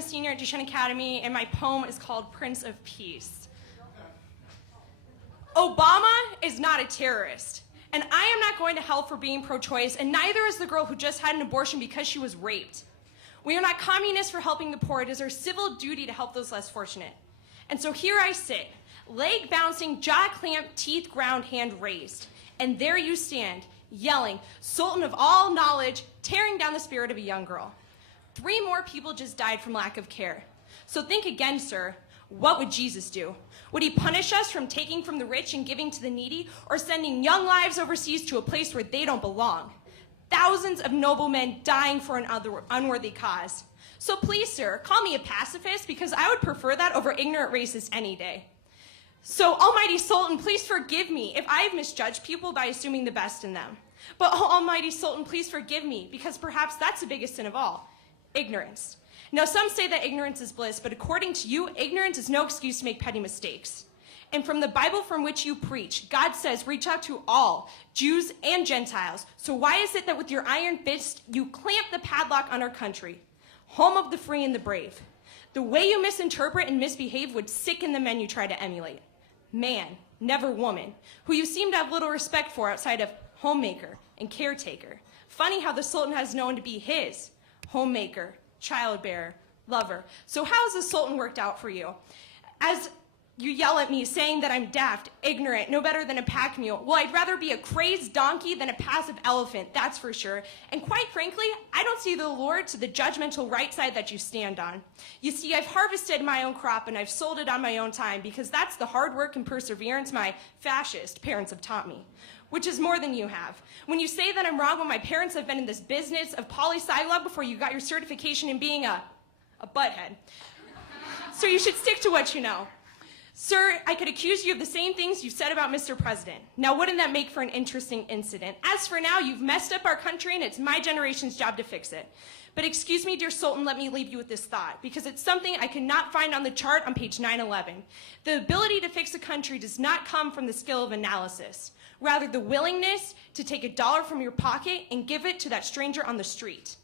a senior at Duchesne Academy, and my poem is called Prince of Peace. Obama is not a terrorist, and I am not going to hell for being pro-choice, and neither is the girl who just had an abortion because she was raped. We are not communists for helping the poor. It is our civil duty to help those less fortunate. And so here I sit, leg bouncing, jaw clamped, teeth ground, hand raised. And there you stand, yelling, Sultan of all knowledge, tearing down the spirit of a young girl. 3 more people just died from lack of care. So think again, sir. What would Jesus do? Would he punish us from taking from the rich and giving to the needy, or sending young lives overseas to a place where they don't belong? Thousands of noble men dying for an unworthy cause. So please, sir, call me a pacifist, because I would prefer that over ignorant racist any day. So, Almighty Sultan, please forgive me if I have misjudged people by assuming the best in them. But, oh, Almighty Sultan, please forgive me, because perhaps that's the biggest sin of all, ignorance. Now, some say that ignorance is bliss, but according to you, ignorance is no excuse to make petty mistakes. And from the Bible from which you preach, God says, reach out to all, Jews and Gentiles. So why is it that with your iron fist, you clamp the padlock on our country, home of the free and the brave? The way you misinterpret and misbehave would sicken the men you try to emulate. Man, never woman, who you seem to have little respect for outside of homemaker and caretaker. Funny how the Sultan has known to be his homemaker, childbearer, lover. So how has the Sultan worked out for you? As you yell at me saying that I'm daft, ignorant, no better than a pack mule. Well, I'd rather be a crazed donkey than a passive elephant, that's for sure. And quite frankly, I don't see the Lord to the judgmental right side that you stand on. You see, I've harvested my own crop and I've sold it on my own time, because that's the hard work and perseverance my fascist parents have taught me, which is more than you have. When you say that I'm wrong, when my parents have been in this business of poli-sci love before you got your certification in being a butthead. So you should stick to what you know. Sir, I could accuse you of the same things you said about Mr. President. Now, wouldn't that make for an interesting incident? As for now, you've messed up our country, and it's my generation's job to fix it. But excuse me, dear Sultan, let me leave you with this thought, because it's something I could not find on the chart on page 911. The ability to fix a country does not come from the skill of analysis, rather the willingness to take $1 from your pocket and give it to that stranger on the street.